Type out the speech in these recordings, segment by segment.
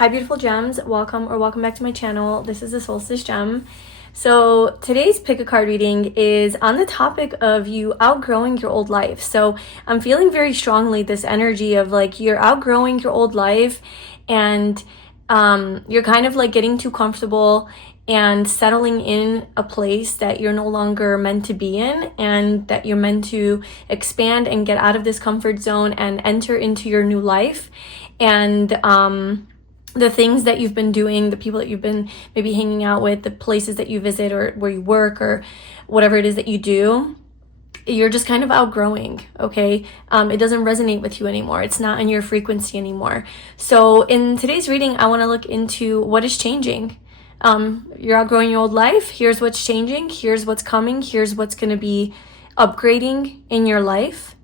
Hi beautiful gems, welcome back to my channel. This is the Solstice Gem. So today's pick a card reading is on the topic of you outgrowing your old life. So I'm feeling very strongly this energy of like you're outgrowing your old life and you're kind of like getting too comfortable and settling in a place that you're no longer meant to be in, and that you're meant to expand and get out of this comfort zone and enter into your new life. And the things that you've been doing, the people that you've been maybe hanging out with, the places that you visit or where you work or whatever it is that you do, you're just kind of outgrowing, okay? It doesn't resonate with you anymore. It's not in your frequency anymore. So in today's reading, I want to look into what is changing. You're outgrowing your old life. Here's what's changing. Here's what's coming. Here's what's going to be upgrading in your life.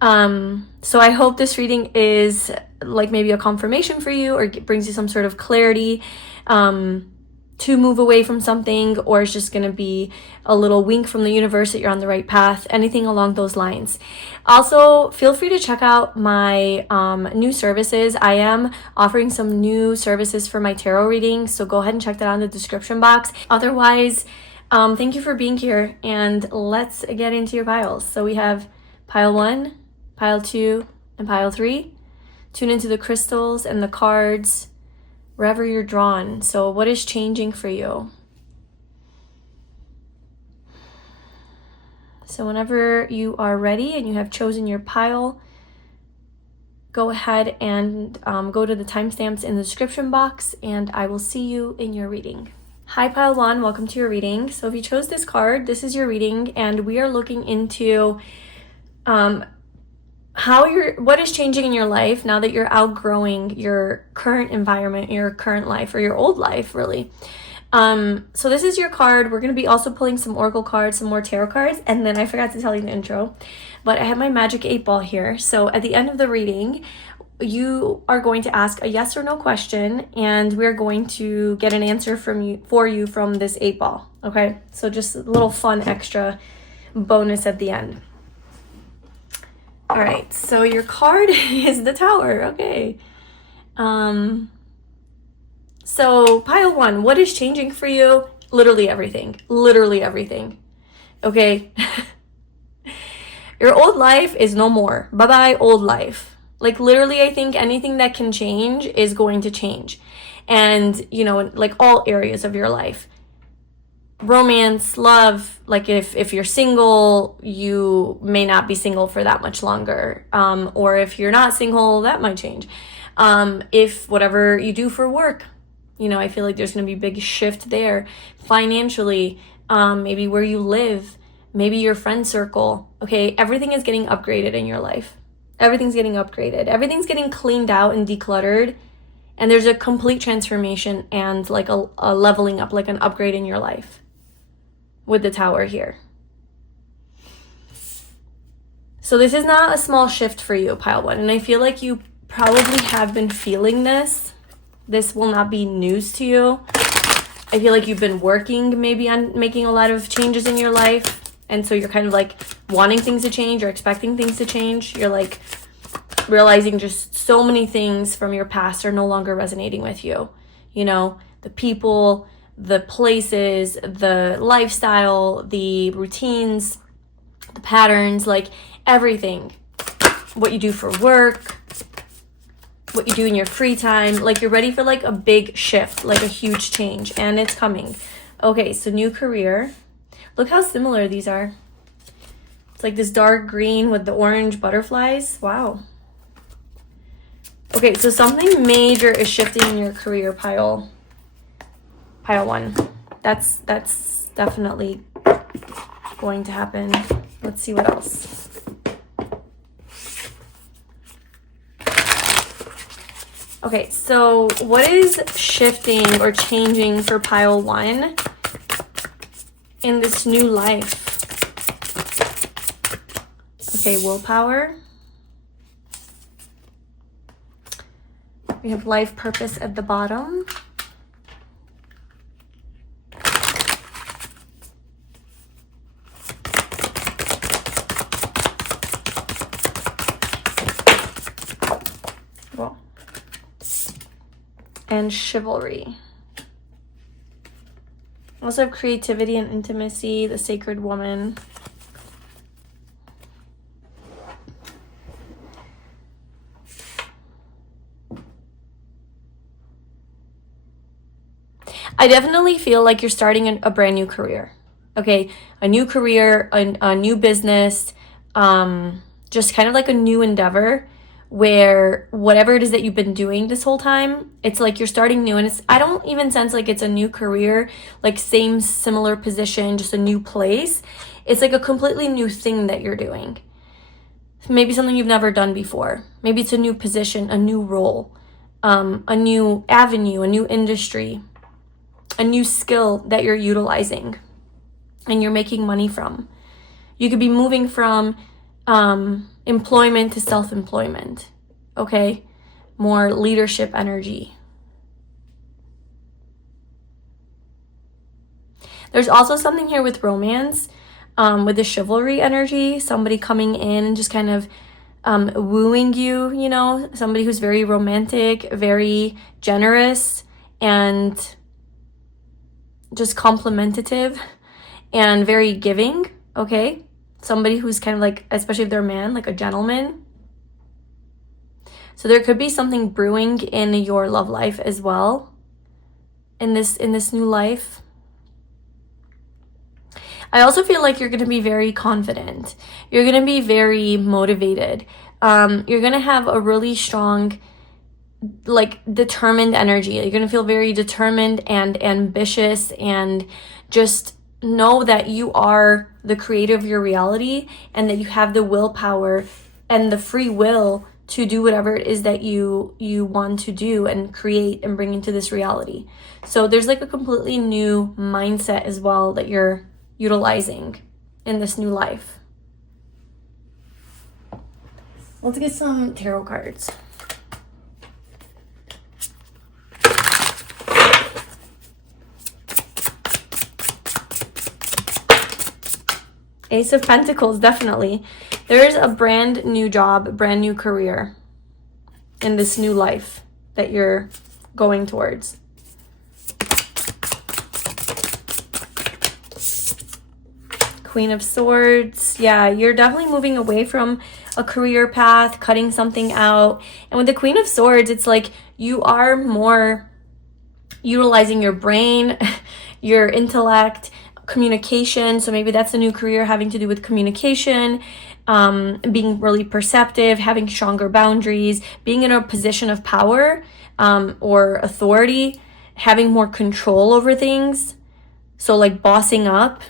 So I hope this reading is like maybe a confirmation for you, or brings you some sort of clarity to move away from something, or it's just going to be a little wink from the universe that you're on the right path, anything along those lines. Also, feel free to check out my new services. I am offering some new services for my tarot readings, so go ahead and check that out in the description box. Otherwise, thank you for being here, and let's get into your piles. So we have pile 1, pile 2, and pile 3. Tune into the crystals and the cards wherever you're drawn. So what is changing for you? So whenever you are ready and you have chosen your pile, go ahead and go to the timestamps in the description box, and I will see you in your reading. Hi pile 1, welcome to your reading. So if you chose this card, this is your reading, and we are looking into what is changing in your life now that you're outgrowing your current environment, your current life, or your old life, really. So this is your card. We're going to be also pulling some oracle cards, some more tarot cards, and then I forgot to tell you in the intro, but I have my magic 8 ball here. So at the end of the reading, you are going to ask a yes or no question, and we're going to get an answer for you from this 8 ball. Okay, so just a little fun extra bonus at the end. All right, so your card is the Tower. Okay. So pile 1, what is changing for you? Literally everything. Literally everything. Okay. Your old life is no more. Bye-bye, old life. Like literally, I think anything that can change is going to change. And, you know, like all areas of your life. Romance, love, like if you're single, you may not be single for that much longer, or if you're not single, that might change. If whatever you do for work, you know, I feel like there's going to be a big shift there. Financially, maybe where you live, maybe your friend circle. Okay, everything is getting upgraded in your life. Everything's getting upgraded. Everything's getting cleaned out and decluttered, and there's a complete transformation and like a leveling up, like an upgrade in your life. With the Tower here. So this is not a small shift for you, pile 1. And I feel like you probably have been feeling this. This will not be news to you. I feel like you've been working maybe on making a lot of changes in your life. And so you're kind of like wanting things to change or expecting things to change. You're like realizing just so many things from your past are no longer resonating with you. You know, the people, the places, the lifestyle, the routines, the patterns, like everything. What you do for work, what you do in your free time. Like you're ready for like a big shift, like a huge change, and it's coming. Okay, so new career. Look how similar these are. It's like this dark green with the orange butterflies. Wow. Okay, so something major is shifting in your career, pile 1. That's definitely going to happen. Let's see what else. Okay, so what is shifting or changing for pile 1 in this new life? Okay, willpower. We have life purpose at the bottom. and chivalry. Also have creativity and intimacy, the sacred woman. I definitely feel like you're starting a brand new career. Okay, a new career, a new business, just kind of like a new endeavor where whatever it is that you've been doing this whole time, it's like you're starting new. And I don't even sense like it's a new career, like same similar position, just a new place. It's like a completely new thing that you're doing. Maybe something you've never done before. Maybe it's a new position, a new role, a new avenue, a new industry, a new skill that you're utilizing and you're making money from. You could be moving from employment to self-employment, okay? More leadership energy. There's also something here with romance, with the chivalry energy, somebody coming in and just kind of wooing you, you know, somebody who's very romantic, very generous, and just complimentative and very giving, okay? Somebody who's kind of like, especially if they're a man, like a gentleman. So there could be something brewing in your love life as well, in this new life. I also feel like you're going to be very confident. You're going to be very motivated. You're going to have a really strong, like, determined energy. You're going to feel very determined and ambitious, and just know that you are the creator of your reality, and that you have the willpower and the free will to do whatever it is that you want to do and create and bring into this reality. So there's like a completely new mindset as well that you're utilizing in this new life. Let's get some tarot cards. Ace of Pentacles, definitely. There's a brand new job, brand new career in this new life that you're going towards. Queen of Swords. Yeah, you're definitely moving away from a career path, cutting something out. And with the Queen of Swords, it's like you are more utilizing your brain, your intellect, communication. So maybe that's a new career having to do with communication, being really perceptive, having stronger boundaries, being in a position of power or authority, having more control over things. So like bossing up.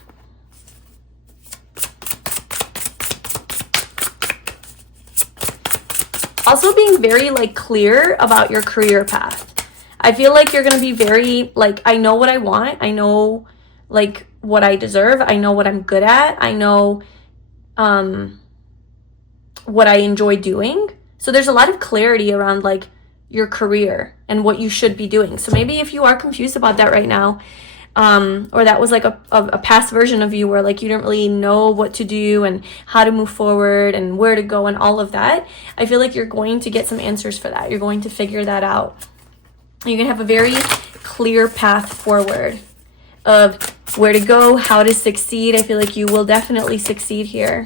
Also being very like clear about your career path. I feel like you're going to be very like, I know what I want. I know like what I deserve. I know what I'm good at. I know what I enjoy doing. So there's a lot of clarity around like your career and what you should be doing. So maybe if you are confused about that right now, or that was like a past version of you where like you didn't really know what to do and how to move forward and where to go and all of that, I feel like you're going to get some answers for that. You're going to figure that out. You're going to have a very clear path forward of where to go, how to succeed. I feel like you will definitely succeed here.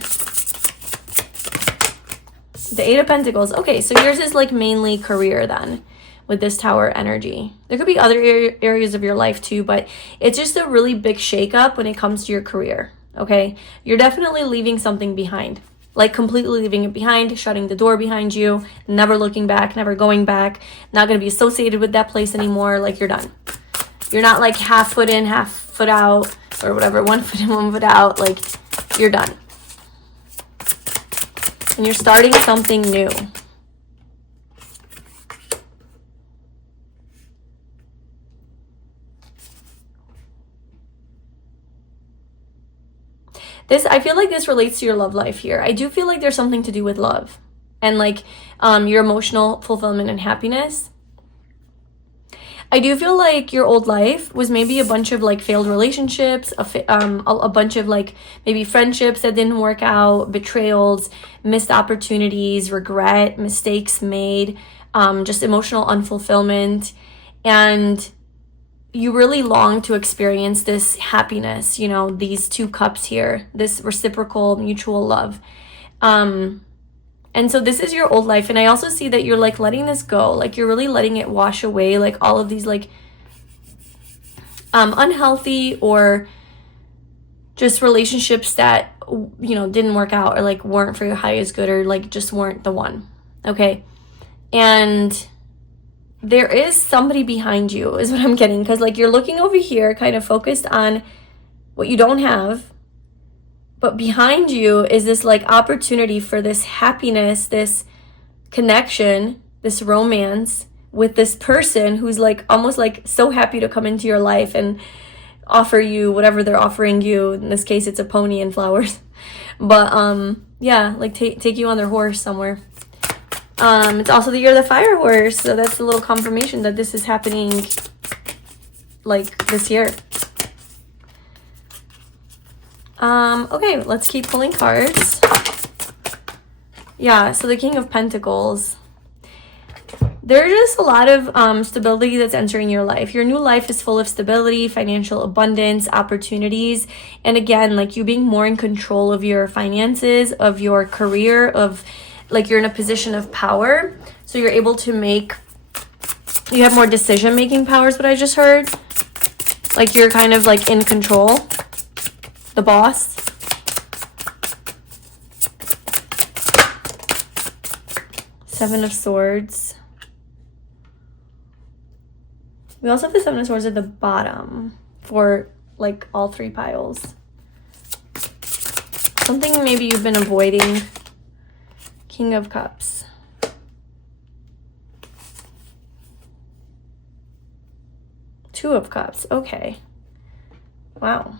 The Eight of Pentacles. Okay, so yours is like mainly career then with this Tower energy. There could be other areas of your life too, but it's just a really big shakeup when it comes to your career, okay? You're definitely leaving something behind, like completely leaving it behind, shutting the door behind you, never looking back, never going back, not going to be associated with that place anymore. Like you're done. You're not like half foot in, half foot out, or whatever, 1 foot in, 1 foot out. Like you're done. And you're starting something new. I feel like this relates to your love life here. I do feel like there's something to do with love and like your emotional fulfillment and happiness. I do feel like your old life was maybe a bunch of like failed relationships, a bunch of like maybe friendships that didn't work out, betrayals, missed opportunities, regret, mistakes made, just emotional unfulfillment. and you really long to experience this happiness, you know, these two cups here, this reciprocal mutual love. And so this is your old life. And I also see that you're like letting this go, like you're really letting it wash away, like all of these like unhealthy or just relationships that, you know, didn't work out or like weren't for your highest good or like just weren't the one. Okay. And there is somebody behind you is what I'm getting, because like you're looking over here kind of focused on what you don't have, but behind you is this like opportunity for this happiness, this connection, this romance with this person who's like almost like so happy to come into your life and offer you whatever they're offering you. In this case, it's a pony and flowers. But yeah, like take you on their horse somewhere. It's also the year of the fire horse, so that's a little confirmation that this is happening like this year. Okay, let's keep pulling cards. Yeah, so the King of Pentacles. There's just a lot of stability that's entering your life. Your new life is full of stability, financial abundance, opportunities, and again, like you being more in control of your finances, of your career, of like you're in a position of power. So you're able to you have more decision-making powers, what I just heard. Like you're kind of like in control, the boss. Seven of Swords. We also have the Seven of Swords at the bottom for like all three piles. Something maybe you've been avoiding. King of Cups. Two of Cups. Okay. Wow.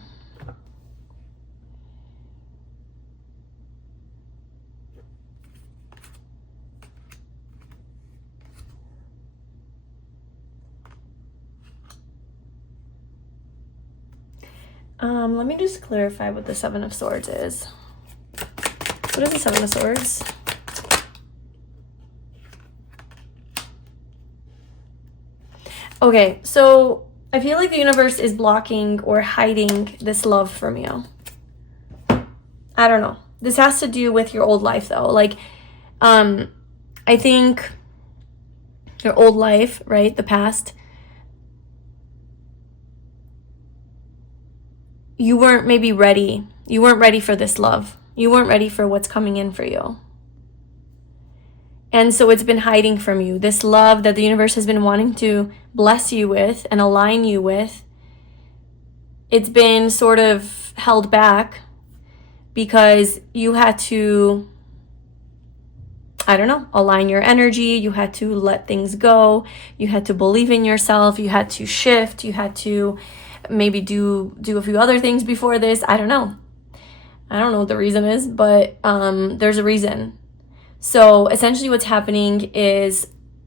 Let me just clarify what the Seven of Swords is. What is the Seven of Swords? Okay, so I feel like the universe is blocking or hiding this love from you. I don't know. This has to do with your old life though. Like, I think your old life, right? The past. You weren't maybe ready. You weren't ready for this love. You weren't ready for what's coming in for you. And so it's been hiding from you. This love that the universe has been wanting to bless you with and align you with, it's been sort of held back because you had to, I don't know, align your energy. You had to let things go. You had to believe in yourself. You had to shift. You had to maybe do a few other things before this. I don't know. I don't know what the reason is, but there's a reason. So essentially what's happening is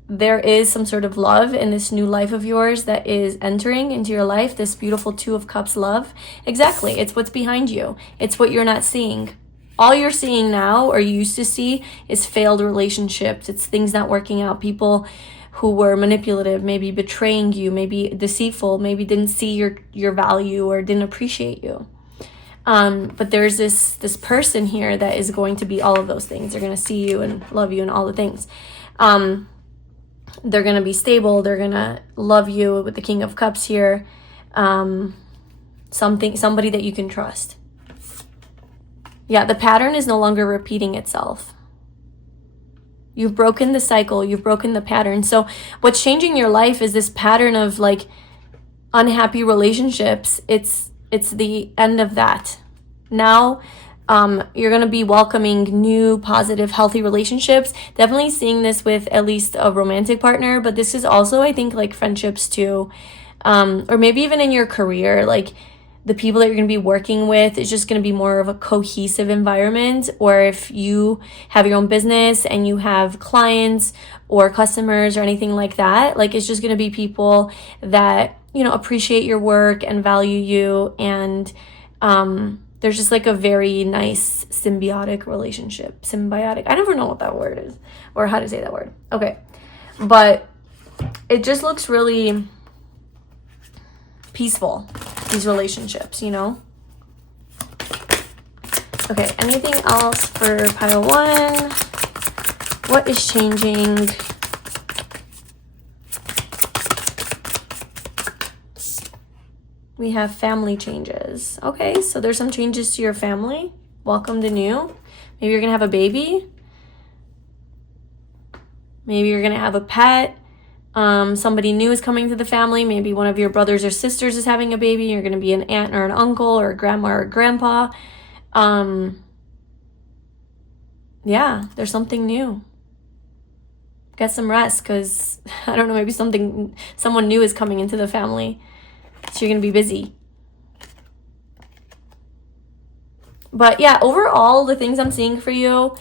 there is some sort of love in this new life of yours that is entering into your life, this beautiful Two of Cups love. Exactly. It's what's behind you. It's what you're not seeing. All you're seeing now or you used to see is failed relationships. It's things not working out. People who were manipulative, maybe betraying you, maybe deceitful, maybe didn't see your value or didn't appreciate you. But there's this person here that is going to be all of those things. They're going to see you and love you and all the things. They're going to be stable. They're going to love you with the King of Cups here. Somebody that you can trust. Yeah, the pattern is no longer repeating itself. You've broken the cycle. You've broken the pattern. So what's changing your life is this pattern of like unhappy relationships. It's the end of that. Now, you're going to be welcoming new, positive, healthy relationships. Definitely seeing this with at least a romantic partner, but this is also, I think, like friendships too. Or maybe even in your career, like the people that you're going to be working with is just going to be more of a cohesive environment. Or if you have your own business and you have clients or customers or anything like that, like it's just going to be people that, you know, appreciate your work and value you. And there's just like a very nice symbiotic relationship. Symbiotic. I never know what that word is or how to say that word. Okay. But it just looks really peaceful, these relationships, you know? Okay, anything else for pile 1? What is changing? We have family changes. Okay, so there's some changes to your family. Welcome to new. Maybe you're gonna have a baby. Maybe you're gonna have a pet. Somebody new is coming to the family. Maybe one of your brothers or sisters is having a baby. You're gonna be an aunt or an uncle or a grandma or a grandpa. Yeah, there's something new. Get some rest, because I don't know, maybe someone new is coming into the family. So you're gonna be busy. But yeah, overall, the things I'm seeing for you,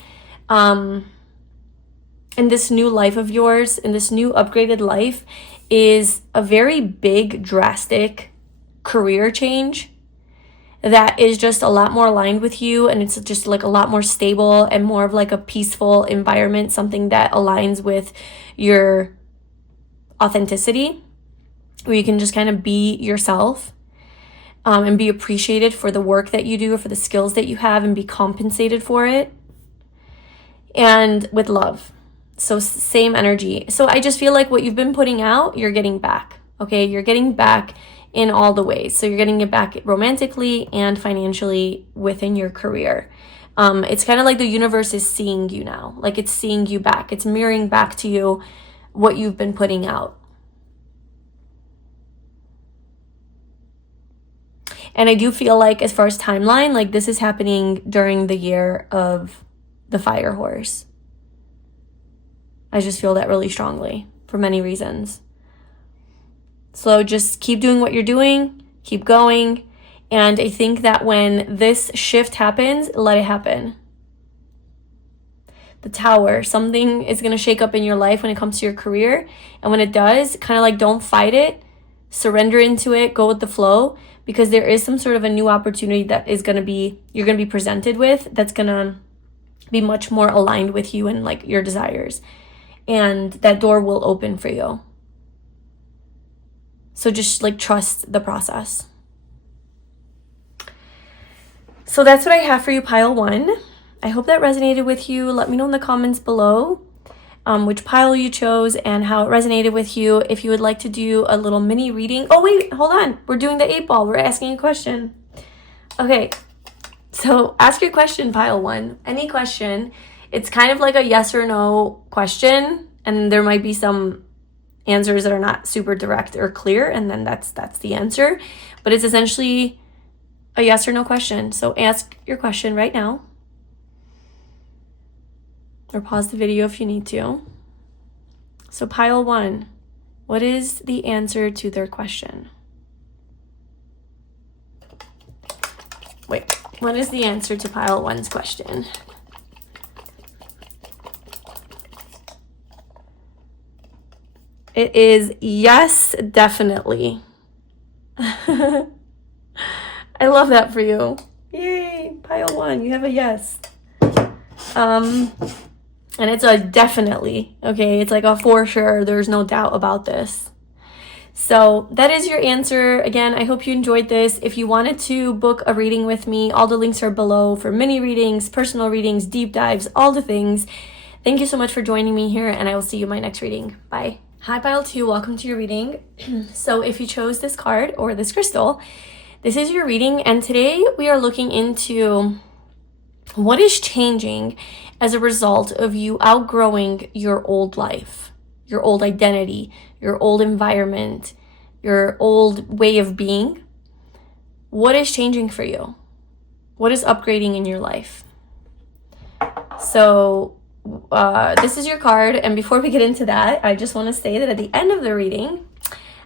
in this new life of yours, in this new upgraded life, is a very big, drastic career change that is just a lot more aligned with you, and it's just like a lot more stable and more of like a peaceful environment, something that aligns with your authenticity, where you can just kind of be yourself, and be appreciated for the work that you do, or for the skills that you have, and be compensated for it, and with love. So same energy. So I just feel like what you've been putting out, you're getting back. Okay, you're getting back in all the ways. So you're getting it back romantically and financially within your career. It's kind of like the universe is seeing you now. Like, it's seeing you back. It's mirroring back to you what you've been putting out. And I do feel like, as far as timeline, like this is happening during the year of the fire horse. I just feel that really strongly for many reasons. So just keep doing what you're doing, keep going. And I think that when this shift happens, let it happen. The Tower, something is going to shake up in your life when it comes to your career. And when it does, kind of like, don't fight it, surrender into it, go with the flow, because there is some sort of a new opportunity that is going to be, you're going to be presented with, that's going to be much more aligned with you and like your desires. And that door will open for you. So just like trust the process. So that's what I have for you, pile 1. I hope that resonated with you. Let me know in the comments below which pile you chose and how it resonated with you. If you would like to do a little mini reading. Oh, wait, hold on. We're doing the 8-ball. We're asking a question. Okay, so ask your question, pile 1. Any question. It's kind of like a yes or no question, and there might be some answers that are not super direct or clear, and then that's the answer. But it's essentially a yes or no question. So ask your question right now, or pause the video if you need to. So pile 1, what is the answer to their question? Wait, what is the answer to pile 1's question? It is yes, definitely. I love that for you. Yay, pile 1, you have a yes. And it's a definitely, okay? It's like a for sure, there's no doubt about this. So that is your answer. Again, I hope you enjoyed this. If you wanted to book a reading with me, all the links are below for mini readings, personal readings, deep dives, all the things. Thank you so much for joining me here, and I will see you in my next reading. Bye. Hi, pile 2, welcome to your reading. So if you chose this card or this crystal, this is your reading, and today we are looking into what is changing as a result of you outgrowing your old life, your old identity, your old environment, your old way of being. What is changing for you? What is upgrading in your life? So this is your card, and before we get into that, I just want to say that at the end of the reading,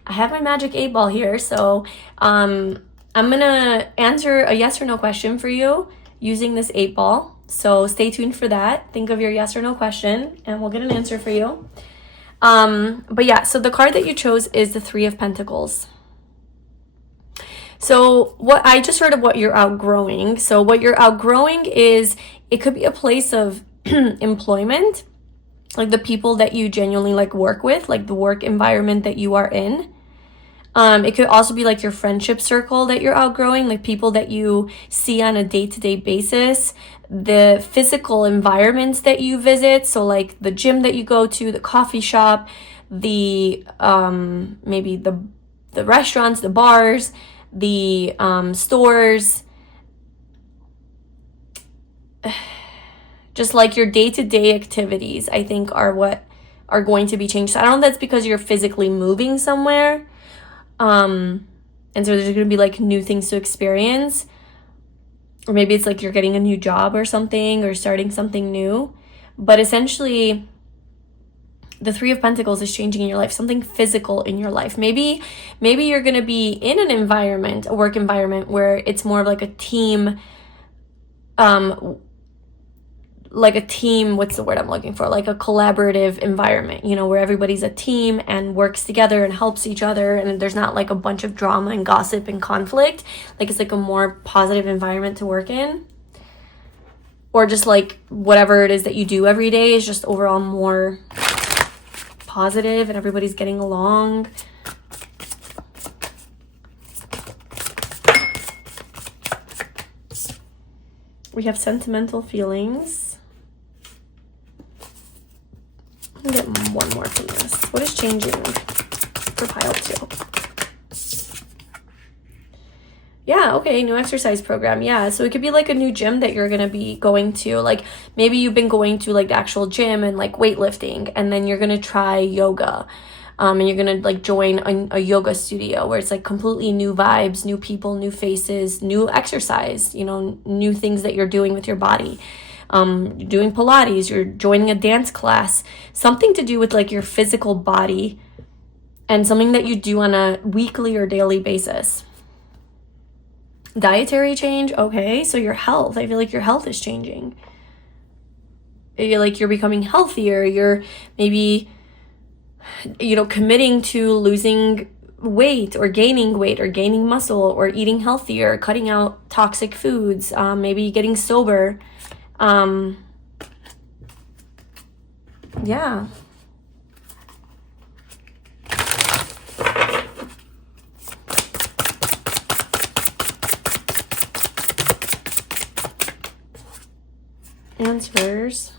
I have my magic 8-ball here. So I'm gonna answer a yes or no question for you using this 8-ball. So stay tuned for that. Think of your yes or no question, and we'll get an answer for you. But yeah, so the card that you chose is the 3 of Pentacles. So what I just heard of what you're outgrowing. So what you're outgrowing is, it could be a place of employment. like the people that you genuinely like work with, like the work environment that you are in. It could also be like your friendship circle that you're outgrowing, like people that you see on a day-to-day basis, the physical environments that you visit, so like the gym that you go to, the coffee shop, the maybe the restaurants, the bars, the stores, just like your day-to-day activities, I think are what are going to be changed. So I don't know if that's because you're physically moving somewhere, and so there's going to be like new things to experience, or maybe it's like you're getting a new job or something, or starting something new. But essentially, the Three of Pentacles is changing in your life, something physical in your life. Maybe you're going to be in an environment, a work environment, where it's more of like a team, what's the word I'm looking for? Like a collaborative environment, you know, where everybody's a team and works together and helps each other, and there's not like a bunch of drama and gossip and conflict. Like it's like a more positive environment to work in. Or just like whatever it is that you do every day is just overall more positive and everybody's getting along. We have sentimental feelings. Let me get one more from this. What is changing for pile 2? Yeah, okay, new exercise program. Yeah, so it could be like a new gym that you're gonna be going to. Like maybe you've been going to like the actual gym and like weightlifting, and then you're gonna try yoga. And you're gonna like join a yoga studio where it's like completely new vibes, new people, new faces, new exercise, you know, new things that you're doing with your body. You're doing Pilates, you're joining a dance class, something to do with like your physical body, and something that you do on a weekly or daily basis. Dietary change, okay, so your health, I feel like your health is changing. You're becoming healthier, you're maybe, you know, committing to losing weight or gaining muscle, or eating healthier, cutting out toxic foods, maybe getting sober. Yeah. Answers.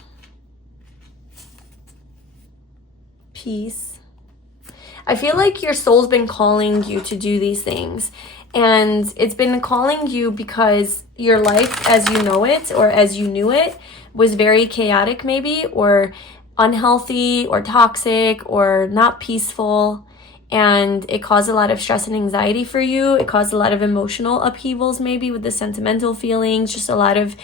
Peace. I feel like your soul's been calling you to do these things, and it's been calling you because your life as you know it, or as you knew it, was very chaotic maybe, or unhealthy, or toxic, or not peaceful, and it caused a lot of stress and anxiety for you. It caused a lot of emotional upheavals, maybe with the sentimental feelings, just a lot of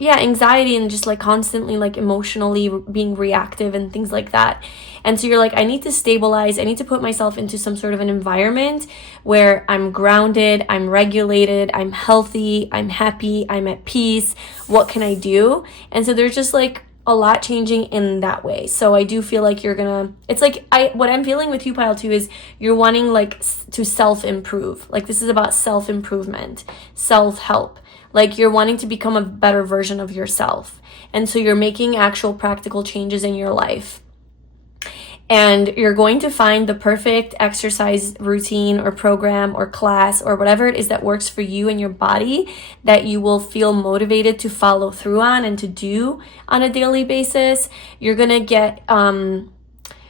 anxiety, and just like constantly like emotionally being reactive and things like that. And so you're like, I need to stabilize, I need to put myself into some sort of an environment where I'm grounded, I'm regulated, I'm healthy, I'm happy, I'm at peace. What can I do? And so there's just like a lot changing in that way. So I do feel like you're gonna, it's like, what I'm feeling with you, pile 2, is you're wanting like to self-improve. Like this is about self-improvement, self-help. Like you're wanting to become a better version of yourself. And so you're making actual practical changes in your life. And you're going to find the perfect exercise routine or program or class or whatever it is that works for you and your body, that you will feel motivated to follow through on and to do on a daily basis. You're going to get,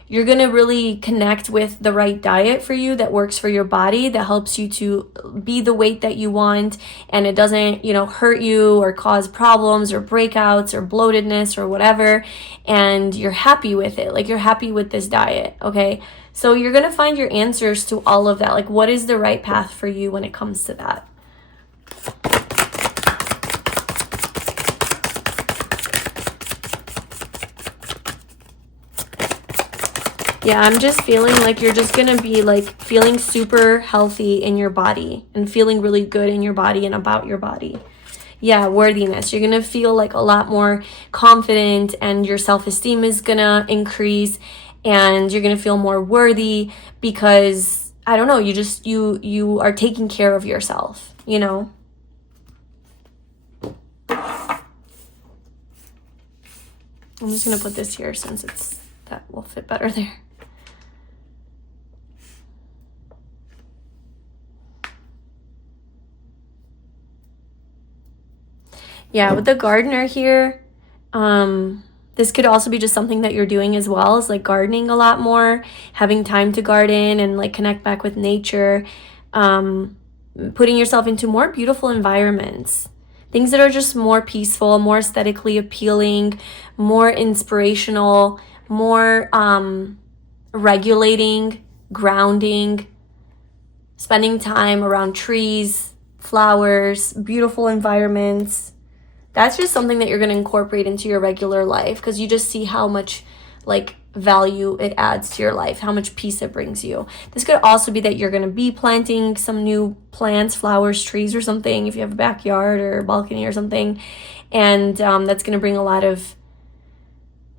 you're going to really connect with the right diet for you that works for your body, that helps you to be the weight that you want, and it doesn't, you know, hurt you or cause problems or breakouts or bloatedness or whatever, and you're happy with it. Like you're happy with this diet, okay? So you're going to find your answers to all of that. Like what is the right path for you when it comes to that? Yeah, I'm just feeling like you're just going to be like feeling super healthy in your body and feeling really good in your body and about your body. Yeah, worthiness. You're going to feel like a lot more confident, and your self-esteem is going to increase, and you're going to feel more worthy because, I don't know, you are taking care of yourself, you know? I'm just going to put this here since that will fit better there. Yeah, with the gardener here, this could also be just something that you're doing as well, is like gardening a lot more, having time to garden and like connect back with nature, putting yourself into more beautiful environments, things that are just more peaceful, more aesthetically appealing, more inspirational, more regulating, grounding, spending time around trees, flowers, beautiful environments. That's just something that you're going to incorporate into your regular life, because you just see how much like value it adds to your life, how much peace it brings you. This could also be that you're going to be planting some new plants, flowers, trees or something, if you have a backyard or a balcony or something. And that's going to bring a lot of,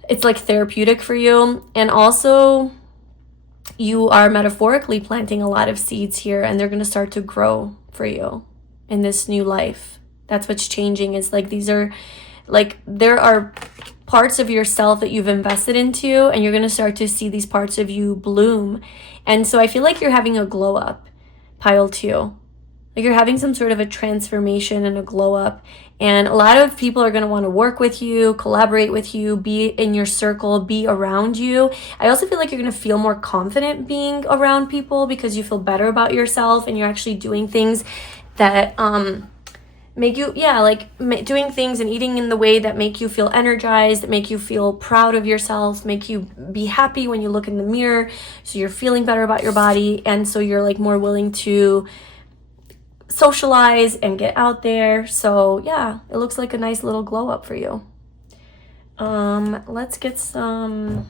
it's like therapeutic for you. And also you are metaphorically planting a lot of seeds here, and they're going to start to grow for you in this new life. That's what's changing, is like these are like, there are parts of yourself that you've invested into, and you're going to start to see these parts of you bloom. And so I feel like you're having a glow up, pile 2. Like you're having some sort of a transformation and a glow up. And a lot of people are going to want to work with you, collaborate with you, be in your circle, be around you. I also feel like you're going to feel more confident being around people, because you feel better about yourself and you're actually doing things that make you, doing things and eating in the way that make you feel energized, that make you feel proud of yourself, make you be happy when you look in the mirror, so you're feeling better about your body, and so you're like more willing to socialize and get out there. So yeah, it looks like a nice little glow up for you. Let's get some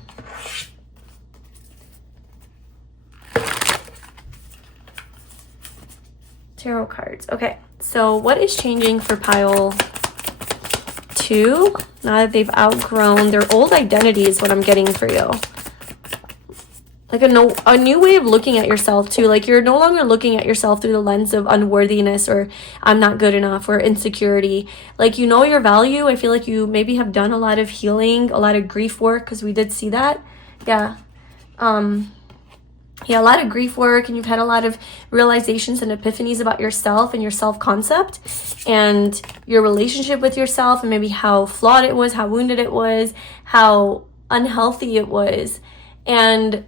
tarot cards. Okay, so what is changing for pile 2 now that they've outgrown their old identity is what I'm getting for you. Like a new way of looking at yourself too. Like you're no longer looking at yourself through the lens of unworthiness or I'm not good enough or insecurity. Like you know your value. I feel like you maybe have done a lot of healing, a lot of grief work, because we did see that. Yeah. A lot of grief work, and you've had a lot of realizations and epiphanies about yourself and your self-concept and your relationship with yourself, and maybe how flawed it was, how wounded it was, how unhealthy it was. And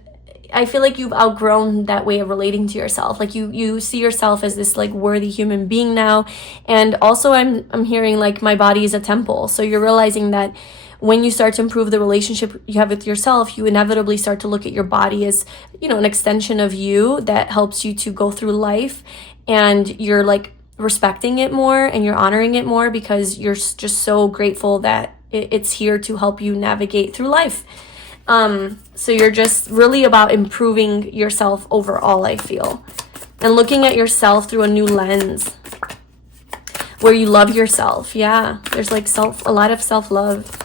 I feel like you've outgrown that way of relating to yourself. Like you see yourself as this like worthy human being now. And also I'm hearing like my body is a temple. So you're realizing that when you start to improve the relationship you have with yourself, you inevitably start to look at your body as, an extension of you that helps you to go through life, and you're like respecting it more and you're honoring it more because you're just so grateful that it's here to help you navigate through life. So you're just really about improving yourself overall, I feel, and looking at yourself through a new lens where you love yourself. Yeah, there's like a lot of self-love.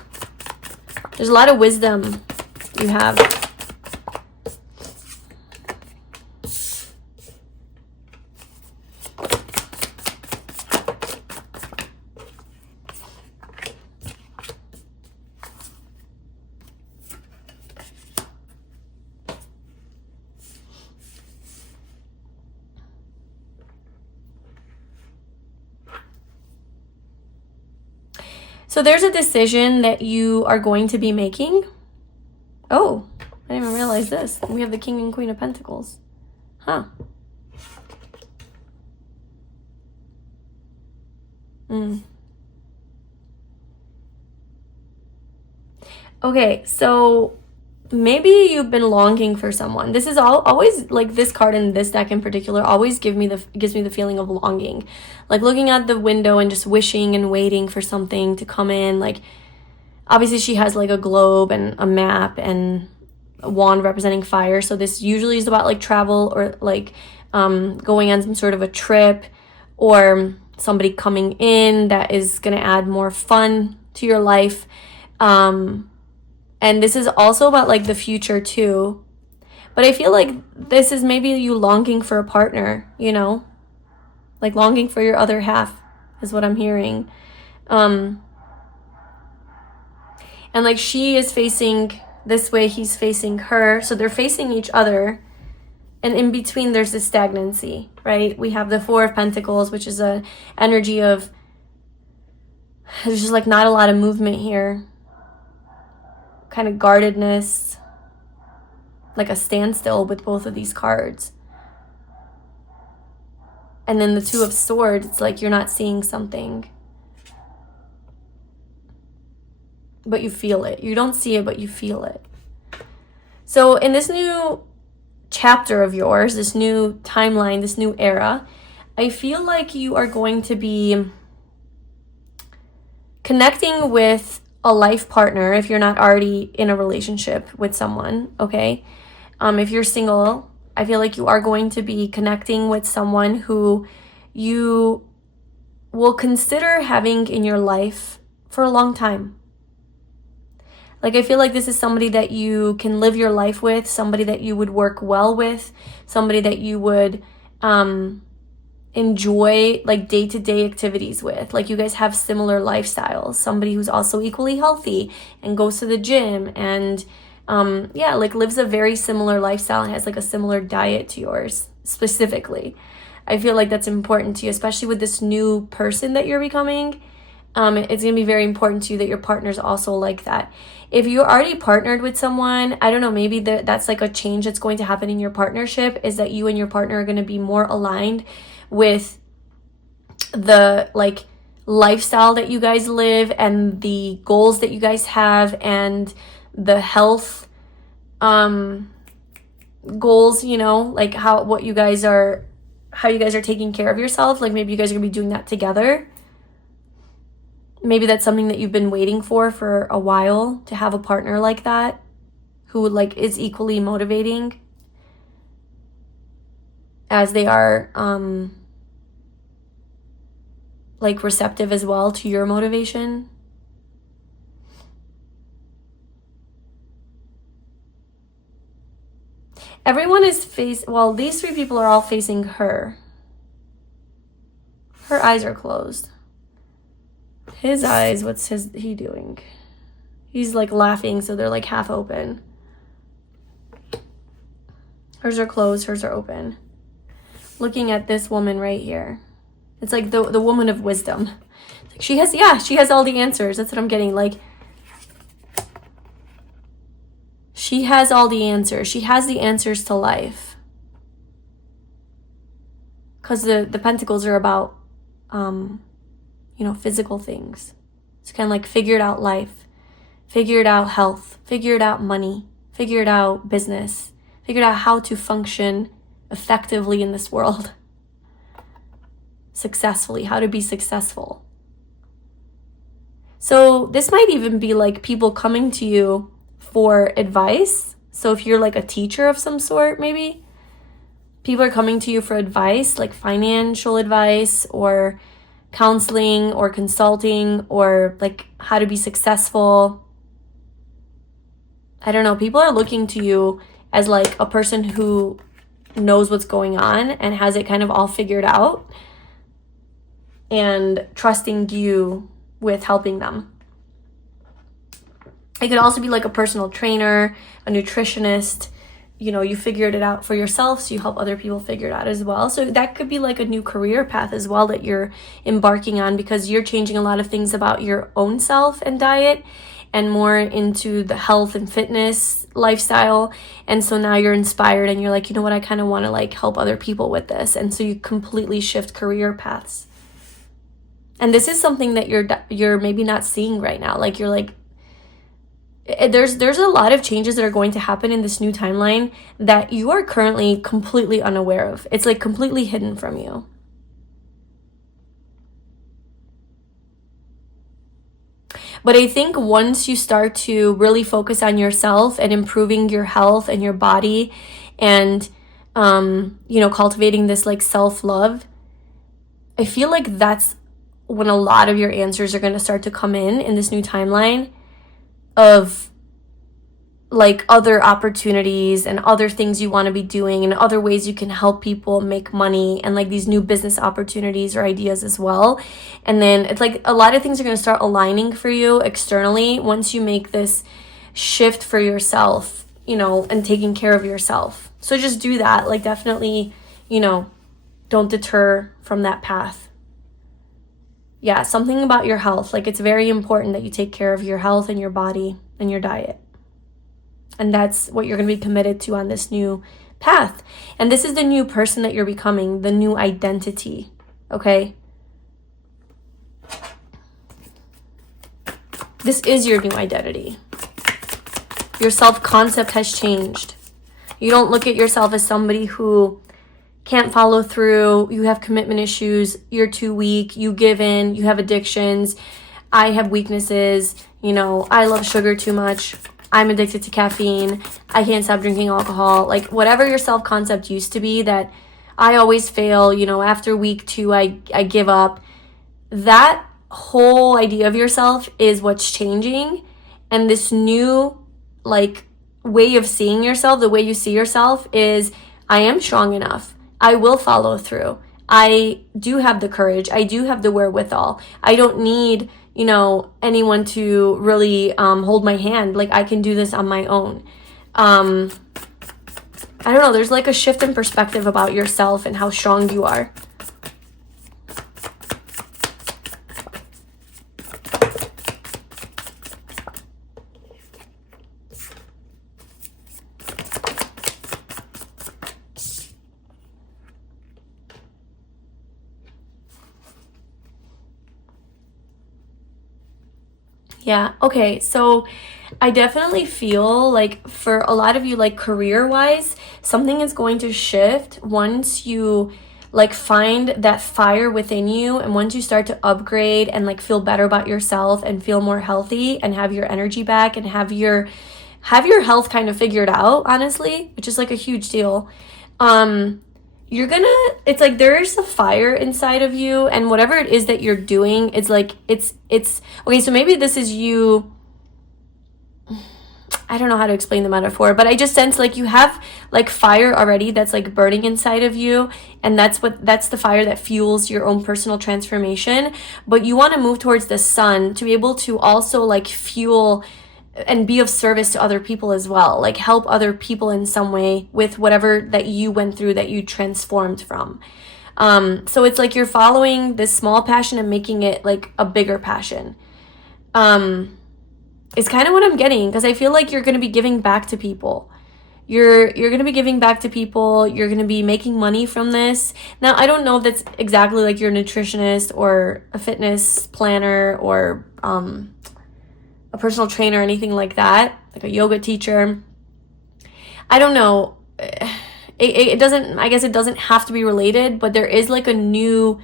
There's a lot of wisdom you have. So there's a decision that you are going to be making. Oh, I didn't even realize this. We have the King and Queen of Pentacles. Huh. Okay, so maybe you've been longing for someone. This is always like this card in this deck in particular always gives me the feeling of longing, like looking out the window and just wishing and waiting for something to come in. Like obviously she has like a globe and a map and a wand representing fire, so this usually is about like travel or like going on some sort of a trip, or somebody coming in that is going to add more fun to your life. And this is also about like the future too. But I feel like this is maybe you longing for a partner, like longing for your other half is what I'm hearing. And And like she is facing this way, he's facing her. So they're facing each other. And in between, there's this stagnancy, right? We have the Four of Pentacles, which is an energy of, there's just like not a lot of movement here. Kind of guardedness, like a standstill with both of these cards. And then the Two of Swords, it's like you're not seeing something, but you feel it. You don't see it, but you feel it. So in this new chapter of yours, this new timeline, this new era, I feel like you are going to be connecting with a life partner if you're not already in a relationship with someone, okay? If you're single, I feel like you are going to be connecting with someone who you will consider having in your life for a long time. Like, I feel like this is somebody that you can live your life with, somebody that you would work well with, somebody that you would enjoy like day-to-day activities with. Like you guys have similar lifestyles, somebody who's also equally healthy and goes to the gym and like lives a very similar lifestyle and has like a similar diet to yours specifically. I feel like that's important to you, especially with this new person that you're becoming. It's gonna be very important to you that your partner's also like that. If you're already partnered with someone, I don't know, maybe that's like a change that's going to happen in your partnership, is that you and your partner are going to be more aligned with the like lifestyle that you guys live and the goals that you guys have and the health goals, you know, like how you guys are taking care of yourself. Like maybe you guys are gonna be doing that together. Maybe that's something that you've been waiting for a while, to have a partner like that who like is equally motivating as they are like receptive as well to your motivation. Everyone is these three people are all facing her. Her eyes are closed. His eyes, what's he doing? He's like laughing, so they're like half open. Hers are closed, hers are open. Looking at this woman right here. It's like the woman of wisdom. Like she has all the answers. That's what I'm getting. Like she has all the answers. She has the answers to life. Because the pentacles are about physical things. It's kind of like figured out life, figured out health, figured out money, figured out business, figured out how to function effectively in this world. Successfully, how to be successful. So this might even be like people coming to you for advice. So if you're like a teacher of some sort, maybe people are coming to you for advice, like financial advice or counseling or consulting or like how to be successful. I don't know. People are looking to you as like a person who knows what's going on and has it kind of all figured out, and trusting you with helping them. It could also be like a personal trainer, a nutritionist. You know, you figured it out for yourself, so you help other people figure it out as well. So that could be like a new career path as well that you're embarking on, because you're changing a lot of things about your own self and diet and more into the health and fitness lifestyle. And so now you're inspired and you're like, you know what, I kind of want to like help other people with this. And so you completely shift career paths. And this is something that you're maybe not seeing right now. Like you're like, there's a lot of changes that are going to happen in this new timeline that you are currently completely unaware of. It's like completely hidden from you. But I think once you start to really focus on yourself and improving your health and your body and, cultivating this like self-love, I feel like that's when a lot of your answers are going to start to come in this new timeline of like other opportunities and other things you want to be doing and other ways you can help people make money and like these new business opportunities or ideas as well. And then it's like a lot of things are going to start aligning for you externally once you make this shift for yourself, you know, and taking care of yourself. So just do that. Like definitely, you know, don't deter from that path. Yeah, something about your health. Like it's very important that you take care of your health and your body and your diet. And that's what you're going to be committed to on this new path. And this is the new person that you're becoming, the new identity, okay? This is your new identity. Your self-concept has changed. You don't look at yourself as somebody who can't follow through, you have commitment issues, you're too weak, you give in, you have addictions, I have weaknesses, you know, I love sugar too much, I'm addicted to caffeine, I can't stop drinking alcohol. Like whatever your self-concept used to be, that I always fail, you know, after week 2 I give up. That whole idea of yourself is what's changing. And this new like way of seeing yourself, the way you see yourself is, I am strong enough. I will follow through. I do have the courage. I do have the wherewithal. I don't need, you know, anyone to really hold my hand. Like I can do this on my own. I don't know. There's like a shift in perspective about yourself and how strong you are. Yeah, okay, so I definitely feel like for a lot of you, like career-wise, something is going to shift once you like find that fire within you, and once you start to upgrade and like feel better about yourself and feel more healthy and have your energy back and have your health kind of figured out, honestly, which is like a huge deal. It's like there's a fire inside of you, and whatever it is that you're doing, it's like it's okay. So maybe this is you. I don't know how to explain the metaphor, but I just sense like you have like fire already that's like burning inside of you, and that's the fire that fuels your own personal transformation. But you want to move towards the sun to be able to also like fuel and be of service to other people as well, like help other people in some way with whatever that you went through, that you transformed from. So it's like you're following this small passion and making it like a bigger passion. It's kind of what I'm getting, because I feel like you're going to be giving back to people. You're going to be giving back to people. You're going to be making money from this. Now, I don't know if that's exactly like you're a nutritionist or a fitness planner or a personal trainer or anything like that, like a yoga teacher. I don't know. It doesn't, I guess it doesn't have to be related, but there is like a new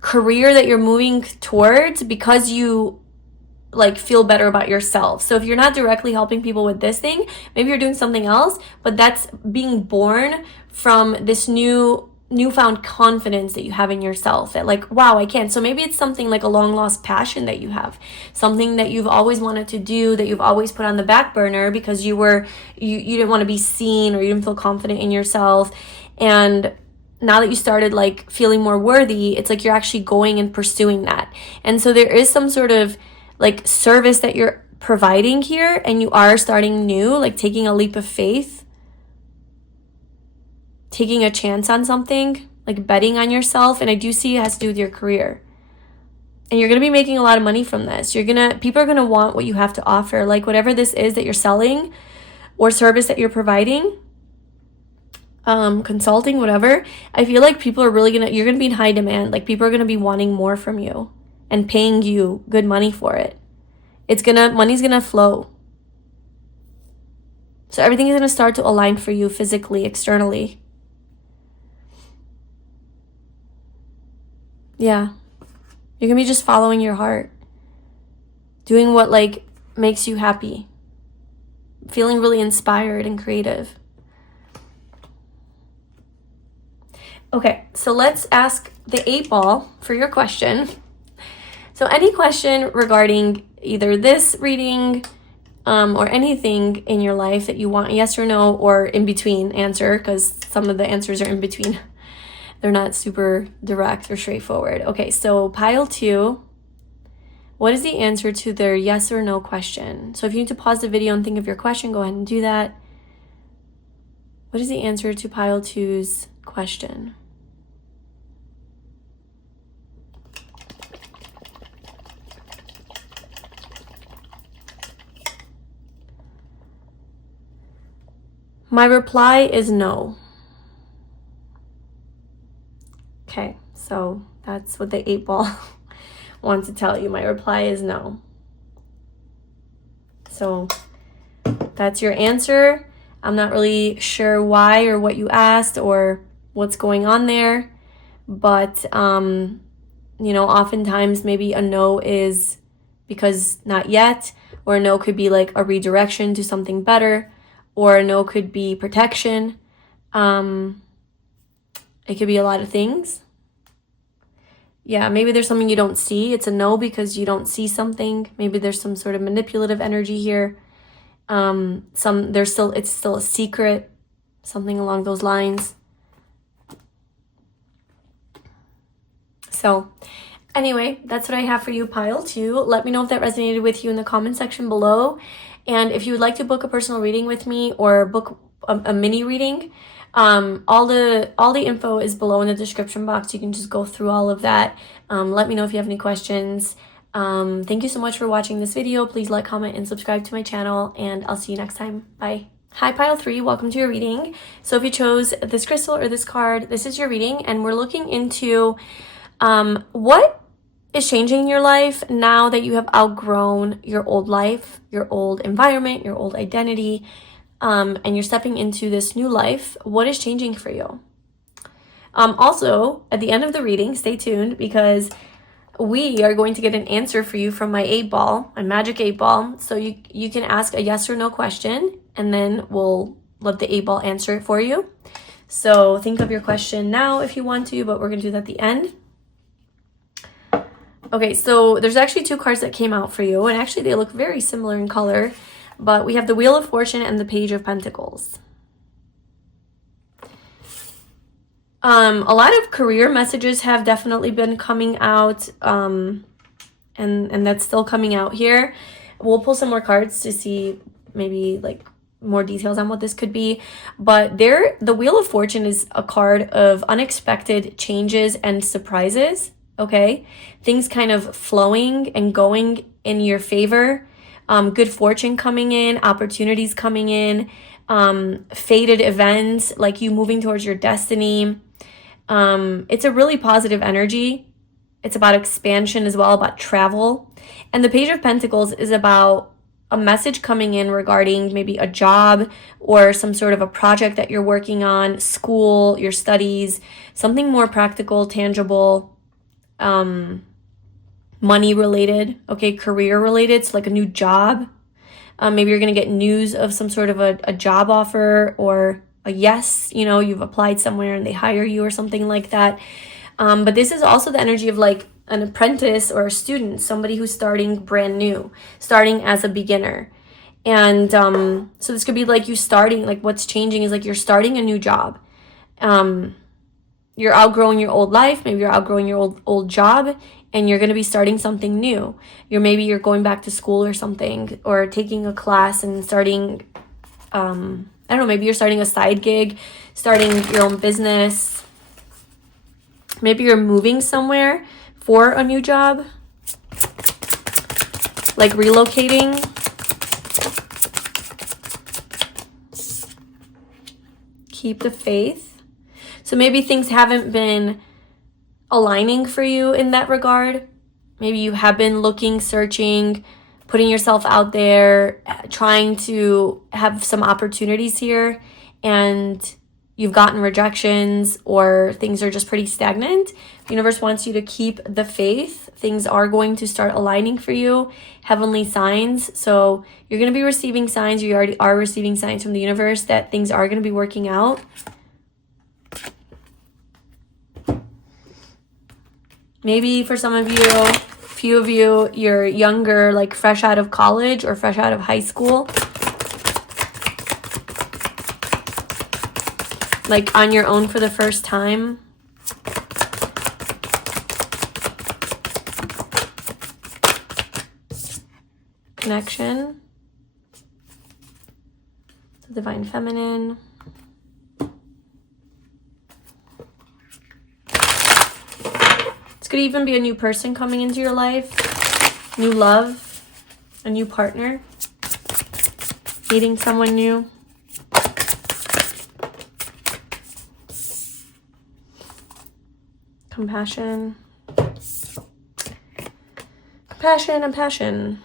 career that you're moving towards because you like feel better about yourself. So if you're not directly helping people with this thing, maybe you're doing something else, but that's being born from this newfound confidence that you have in yourself, that like, wow, I can. So maybe it's something like a long lost passion that you have, something that you've always wanted to do, that you've always put on the back burner because you didn't want to be seen, or you didn't feel confident in yourself. And now that you started like feeling more worthy, it's like you're actually going and pursuing that. And so there is some sort of like service that you're providing here, and you are starting new, like taking a leap of faith, taking a chance on something, like betting on yourself. And I do see it has to do with your career. And you're going to be making a lot of money from this. People are going to want what you have to offer, like whatever this is that you're selling or service that you're providing, consulting, whatever. I feel like people are you're going to be in high demand. Like people are going to be wanting more from you and paying you good money for it. Money's going to flow. So everything is going to start to align for you physically, externally. Yeah. You're going to be just following your heart. Doing what like makes you happy. Feeling really inspired and creative. Okay, so let's ask the 8 ball for your question. So any question regarding either this reading, or anything in your life that you want a yes or no or in between answer, because some of the answers are in between. They're not super direct or straightforward. Okay, so pile 2. What is the answer to their yes or no question? So if you need to pause the video and think of your question, go ahead and do that. What is the answer to pile 2's question? My reply is no. Okay, so that's what the 8 ball wants to tell you. My reply is no. So that's your answer. I'm not really sure why or what you asked or what's going on there, but you know, oftentimes maybe a no is because not yet, or a no could be like a redirection to something better, or a no could be protection. It could be a lot of things. Yeah, maybe there's something you don't see. It's a no because you don't see something. Maybe there's some sort of manipulative energy here. It's still a secret, something along those lines. So anyway, that's what I have for you, pile 2. Let me know if that resonated with you in the comment section below. And if you would like to book a personal reading with me or book a mini reading, all the info is below in the description box. You can just go through all of that. Let me know if you have any questions. Thank you so much for watching this video. Please like, comment, and subscribe to my channel, and I'll see you next time. Bye. Hi, pile 3, welcome to your reading. So if you chose this crystal or this card, this is your reading, and we're looking into what is changing in your life now that you have outgrown your old life, your old environment, your old identity, and you're stepping into this new life. What is changing for you? Also, at the end of the reading, stay tuned, because we are going to get an answer for you from my 8 ball, my magic 8 ball. So you can ask a yes or no question, and then we'll let the 8 ball answer it for you. So think of your question now if you want to, but we're going to do that at the end. Okay, so there's actually 2 cards that came out for you, and actually they look very similar in color, but we have the Wheel of Fortune and the Page of Pentacles. A lot of career messages have definitely been coming out, and that's still coming out here. We'll pull some more cards to see maybe like more details on what this could be, but the Wheel of Fortune is a card of unexpected changes and surprises. Okay, things kind of flowing and going in your favor, good fortune coming in, opportunities coming in, fated events like you moving towards your destiny. It's a really positive energy. It's about expansion as well, about travel. And the Page of Pentacles is about a message coming in regarding maybe a job or some sort of a project that you're working on, school, your studies, something more practical, tangible, money related, okay, career related. So like a new job. Maybe you're going to get news of some sort of a job offer, or a yes, you know, you've applied somewhere and they hire you or something like that. But this is also the energy of like an apprentice or a student, somebody who's starting brand new, starting as a beginner. And so this could be like you starting, like what's changing is like you're starting a new job. You're outgrowing your old life, maybe you're outgrowing your old job, and you're going to be starting something new. Maybe you're going back to school or something, or taking a class and starting, I don't know, maybe you're starting a side gig, starting your own business. Maybe you're moving somewhere for a new job, like relocating. Keep the faith. So maybe things haven't been aligning for you in that regard. Maybe you have been looking, searching, putting yourself out there, trying to have some opportunities here, and you've gotten rejections, or things are just pretty stagnant. The universe wants you to keep the faith. Things are going to start aligning for you. Heavenly signs. So you're going to be receiving signs. You already are receiving signs from the universe that things are going to be working out. Maybe for some of you, few of you, you're younger, like fresh out of college or fresh out of high school. Like on your own for the first time. Connection. The Divine Feminine. This could even be a new person coming into your life. New love. A new partner. Meeting someone new. Compassion. Compassion and passion.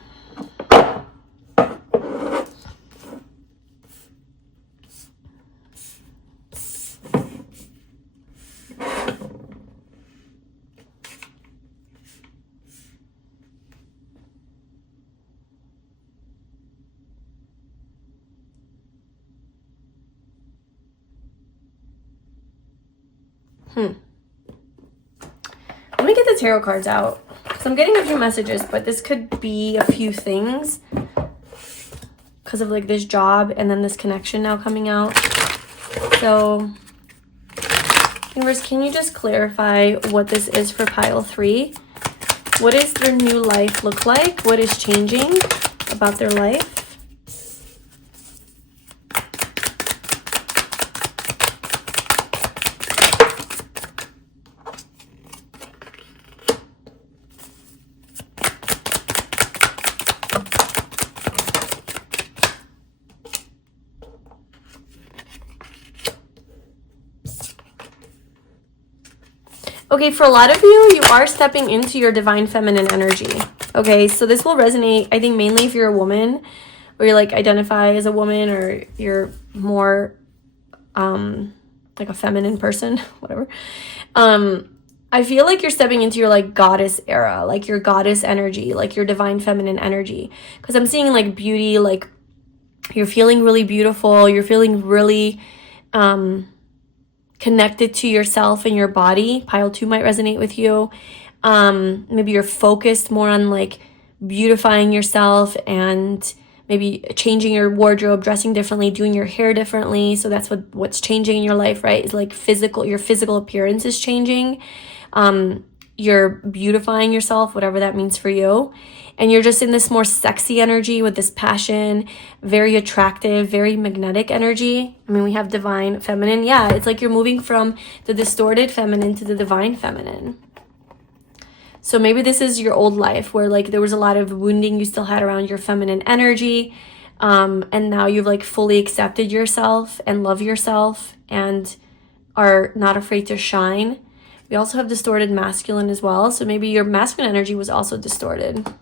Let me get the tarot cards out. So I'm getting a few messages, but this could be a few things because of like this job and then this connection now coming out. So, universe, can you just clarify what this is for pile 3? What does their new life look like? What is changing about their life? Okay, for a lot of you, you are stepping into your divine feminine energy. Okay, so this will resonate, I think, mainly if you're a woman, or you like identify as a woman, or you're more like a feminine person, whatever. I feel like you're stepping into your like goddess era, like your goddess energy, like your divine feminine energy. Because I'm seeing like beauty, like you're feeling really beautiful, you're feeling really connected to yourself and your body. Pile 2 might resonate with you. Maybe you're focused more on like beautifying yourself and maybe changing your wardrobe, dressing differently, doing your hair differently. So that's what's changing in your life, right? Is like your physical appearance is changing. You're beautifying yourself, whatever that means for you. And you're just in this more sexy energy with this passion, very attractive, very magnetic energy. I mean, we have divine feminine. Yeah, it's like you're moving from the distorted feminine to the divine feminine. So maybe this is your old life where like there was a lot of wounding you still had around your feminine energy. And now you've like fully accepted yourself and love yourself and are not afraid to shine. We also have distorted masculine as well. So maybe your masculine energy was also distorted.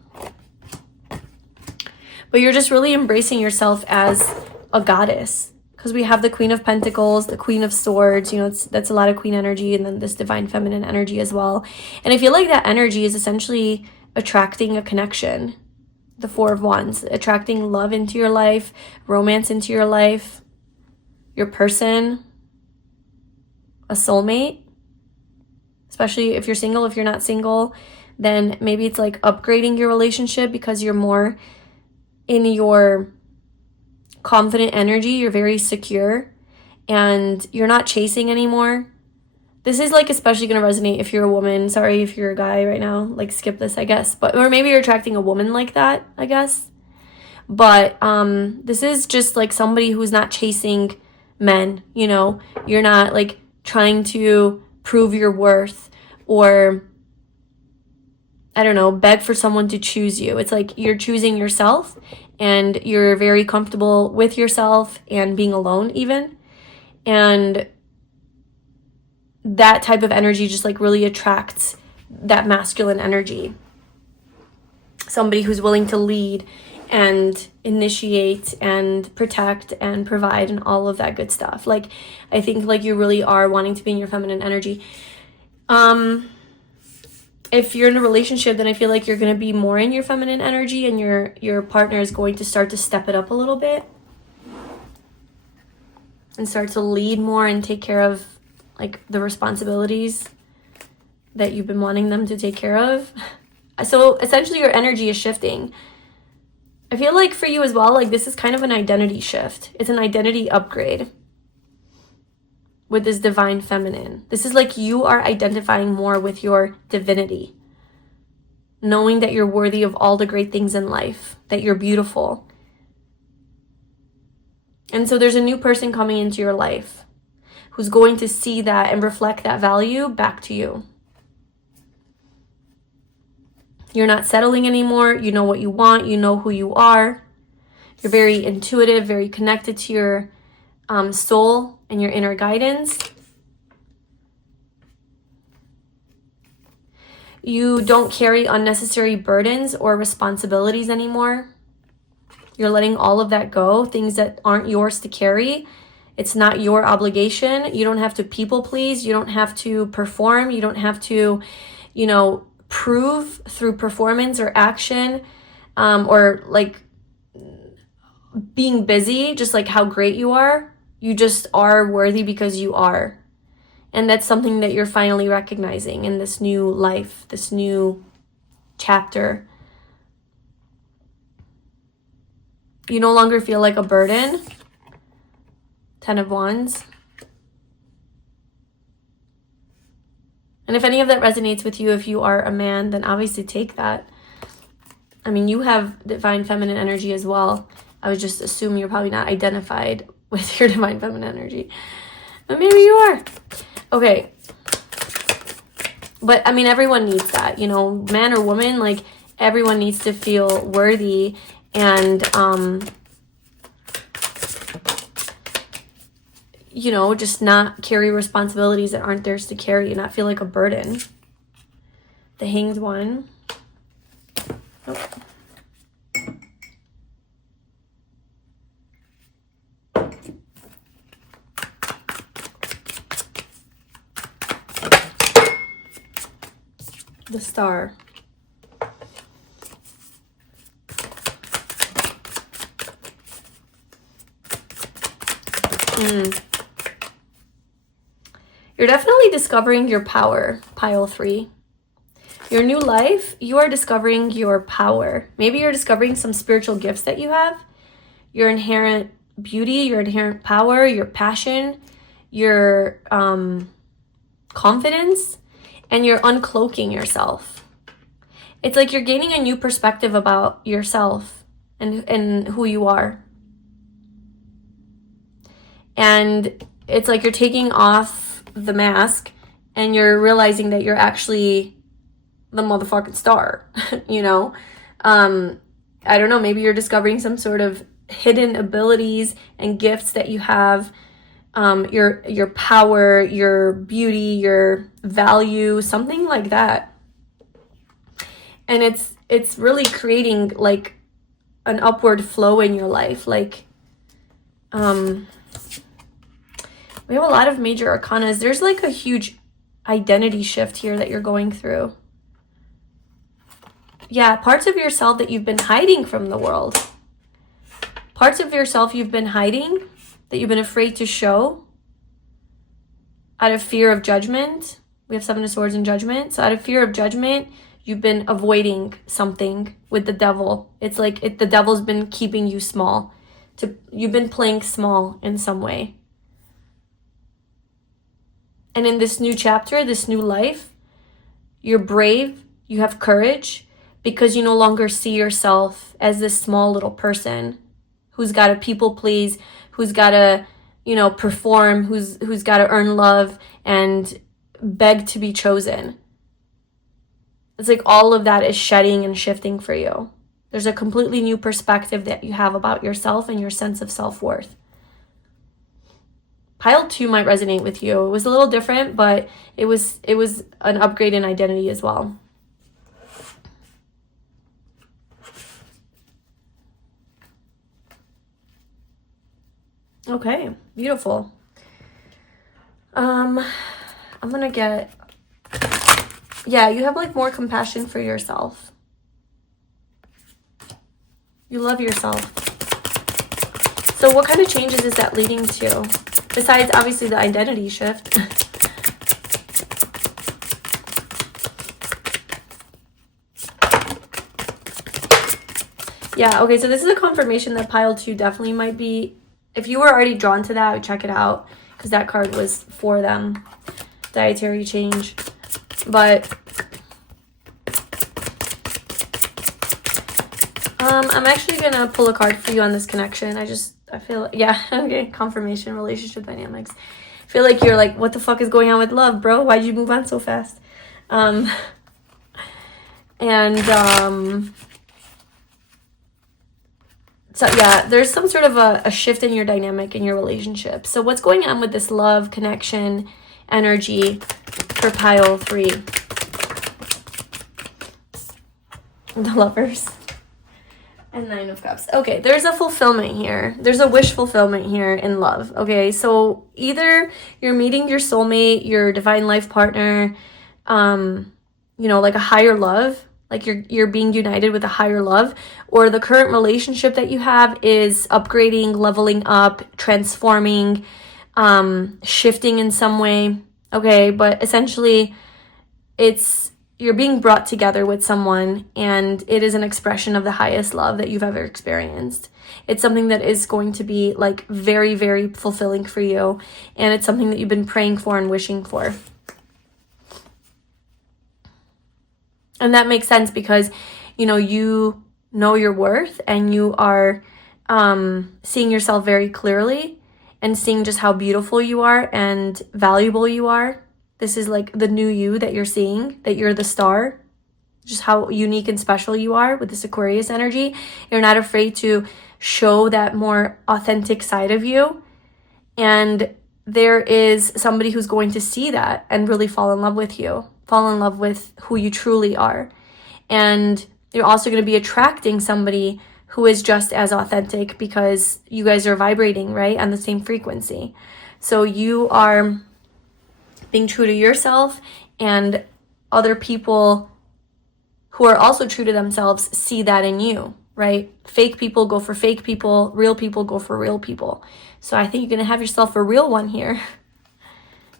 But you're just really embracing yourself as a goddess. Because we have the Queen of Pentacles, the Queen of Swords, you know, that's a lot of queen energy, and then this divine feminine energy as well. And I feel like that energy is essentially attracting a connection. The Four of Wands, attracting love into your life, romance into your life, your person, a soulmate. Especially if you're single. If you're not single, then maybe it's like upgrading your relationship because you're more in your confident energy. You're very secure and you're not chasing anymore. This is like especially going to resonate if you're a woman. Sorry if you're a guy right now, like skip this, I guess. But or maybe you're attracting a woman like that, I guess. But this is just like somebody who's not chasing men, you know. You're not like trying to prove your worth or I don't know, beg for someone to choose you. It's like you're choosing yourself and you're very comfortable with yourself and being alone even. And that type of energy just like really attracts that masculine energy. Somebody who's willing to lead and initiate and protect and provide and all of that good stuff. Like, I think like you really are wanting to be in your feminine energy. If you're in a relationship, then I feel like you're going to be more in your feminine energy and your partner is going to start to step it up a little bit and start to lead more and take care of like the responsibilities that you've been wanting them to take care of. So essentially your energy is shifting. I feel like for you as well, like this is kind of an identity shift. It's an identity upgrade with this divine feminine. This is like you are identifying more with your divinity, knowing that you're worthy of all the great things in life, that you're beautiful. And so there's a new person coming into your life who's going to see that and reflect that value back to you. You're not settling anymore. You know what you want. You know who you are. You're very intuitive, very connected to your soul and your inner guidance. You don't carry unnecessary burdens or responsibilities anymore. You're letting all of that go, things that aren't yours to carry. It's not your obligation. You don't have to people please. You don't have to perform. You don't have to, prove through performance or action, or like being busy, just like how great you are. You just are worthy because you are. And that's something that you're finally recognizing in this new life, this new chapter. You no longer feel like a burden. 10 of Wands. And if any of that resonates with you, if you are a man, then obviously take that. I mean, you have divine feminine energy as well. I would just assume you're probably not identified with your divine feminine energy. But maybe you are. Okay. But I mean, everyone needs that, man or woman, like everyone needs to feel worthy and, just not carry responsibilities that aren't theirs to carry and not feel like a burden. The Hanged One. Oh. The Star. You're definitely discovering your power, pile 3. Your new life, you are discovering your power. Maybe you're discovering some spiritual gifts that you have. Your inherent beauty, your inherent power, your passion, your confidence, and you're uncloaking yourself. It's like you're gaining a new perspective about yourself and who you are. And it's like you're taking off the mask and you're realizing that you're actually the motherfucking star. I don't know, maybe you're discovering some sort of hidden abilities and gifts that you have, your power, your beauty, your value, something like that. And it's really creating like an upward flow in your life. Like we have a lot of major arcanas. There's like a huge identity shift here that you're going through. Yeah, parts of yourself that you've been hiding from the world. Parts of yourself you've been hiding, that you've been afraid to show out of fear of judgment. We have 7 of Swords and Judgment. So out of fear of judgment, you've been avoiding something with the devil. It's like the devil's been keeping you small. You've been playing small in some way. And in this new chapter, this new life, you're brave, you have courage, because you no longer see yourself as this small little person who's got to people please, who's got to, perform, who's got to earn love and beg to be chosen. It's like all of that is shedding and shifting for you. There's a completely new perspective that you have about yourself and your sense of self-worth. Pile 2 might resonate with you. It was a little different, but it was an upgrade in identity as well. Okay, beautiful. I'm gonna get, yeah, you have like more compassion for yourself. You love yourself. So what kind of changes is that leading to? Besides, obviously, the identity shift. Yeah, okay, so this is a confirmation that pile 2 definitely might be, if you were already drawn to that, I would check it out, because that card was for them, dietary change. But I'm actually gonna pull a card for you on this connection. I feel, yeah, okay, confirmation, relationship dynamics. I feel like you're like, what the fuck is going on with love, bro? Why'd you move on so fast? So yeah, there's some sort of a shift in your dynamic in your relationship. So what's going on with this love, connection, energy for pile 3? The Lovers. And 9 of Cups. Okay, there's a fulfillment here. There's a wish fulfillment here in love. Okay, so either you're meeting your soulmate, your divine life partner, you know, like a higher love, like you're being united with a higher love, or the current relationship that you have is upgrading, leveling up, transforming, shifting in some way. Okay, but essentially you're being brought together with someone, and it is an expression of the highest love that you've ever experienced. It's something that is going to be like very, very fulfilling for you, and it's something that you've been praying for and wishing for. And that makes sense because, you know your worth, and you are seeing yourself very clearly and seeing just how beautiful you are and valuable you are. This is like the new you that you're seeing, that you're the star, just how unique and special you are with this Aquarius energy. You're not afraid to show that more authentic side of you. And there is somebody who's going to see that and really fall in love with you, fall in love with who you truly are. And you're also going to be attracting somebody who is just as authentic because you guys are vibrating, right, on the same frequency. So you are being true to yourself, and other people who are also true to themselves see that in you, right? Fake people go for fake people, real people go for real people. So I think you're going to have yourself a real one here.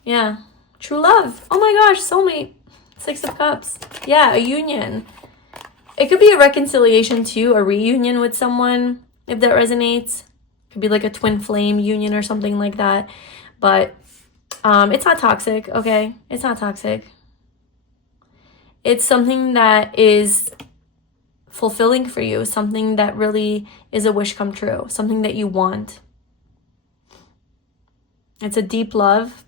Yeah. True love. Oh my gosh, soulmate. 6 of Cups. Yeah, a union. It could be a reconciliation too, a reunion with someone, if that resonates. It could be like a twin flame union or something like that. But it's not toxic, okay? It's not toxic. It's something that is fulfilling for you, something that really is a wish come true, something that you want. It's a deep love,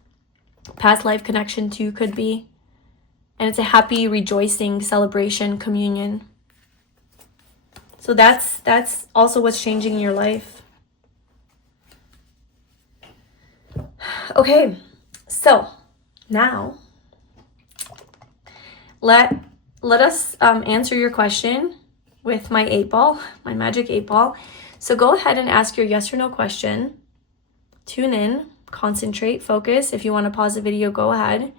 past life connection too could be. And it's a happy, rejoicing, celebration, communion. So that's also what's changing in your life. Okay, so now let us answer your question with my 8-ball, my magic 8-ball. So go ahead and ask your yes or no question. Tune in, concentrate, focus. If you want to pause the video, go ahead.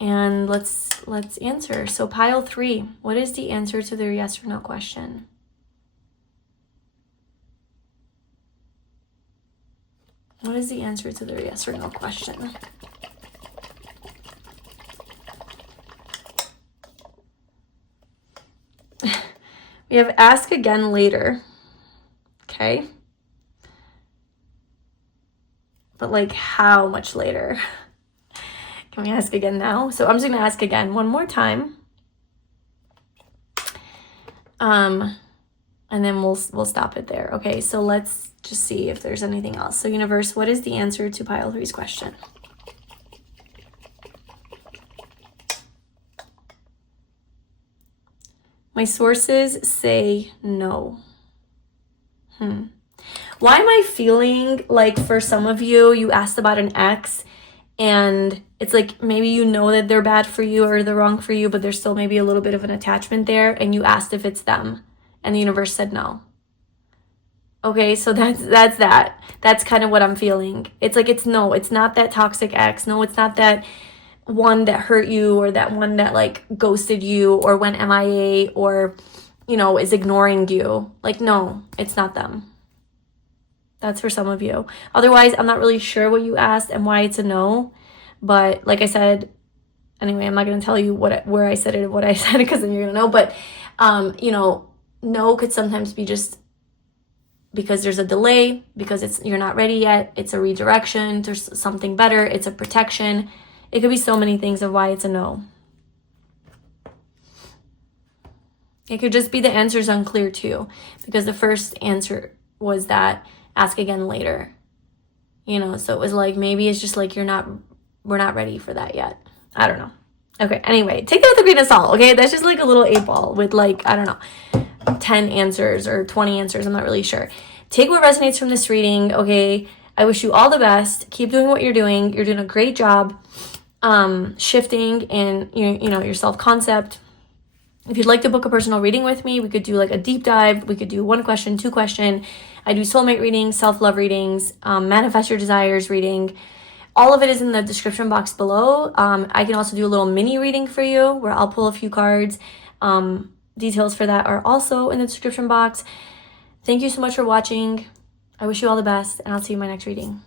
And let's answer. So pile 3, what is the answer to their yes or no question? What is the answer to their yes or no question? We have ask again later. Okay. But like how much later? Can we ask again now? So I'm just gonna ask again one more time. And then we'll stop it there. Okay, so let's just see if there's anything else. So universe, what is the answer to pile 3's question? My sources say no. Why am I feeling like for some of you, you asked about an ex and it's like maybe you know that they're bad for you or they're wrong for you, but there's still maybe a little bit of an attachment there, and you asked if it's them and the universe said no. Okay, so that's that. That's kind of what I'm feeling. It's like it's not that toxic ex. No, it's not that one that hurt you or that one that like ghosted you or went MIA or, you know, is ignoring you. Like, no, it's not them. That's for some of you. Otherwise, I'm not really sure what you asked and why it's a no. But like I said, anyway, I'm not going to tell you where I said it, what I said, because then you're going to know. But, you know, no could sometimes be just because there's a delay, because you're not ready yet, it's a redirection, there's something better, it's a protection. It could be so many things of why it's a no. It could just be the answer's unclear too, because the first answer was that ask again later. You know, so it was like, maybe it's just like we're not ready for that yet. I don't know. Okay, anyway, take that with a grain of salt, okay? That's just like a little 8-ball with like, I don't know, 10 answers or 20 answers. I'm not really sure. Take what resonates from this reading, okay? I wish you all the best. Keep doing what you're doing. You're doing a great job shifting in your self-concept. If you'd like to book a personal reading with me, we could do like a deep dive. We could do 1 question, 2 question. I do soulmate readings, self-love readings, manifest your desires reading. All of it is in the description box below. I can also do a little mini reading for you where I'll pull a few cards. Details for that are also in the description box. Thank you so much for watching. I wish you all the best, and I'll see you in my next reading.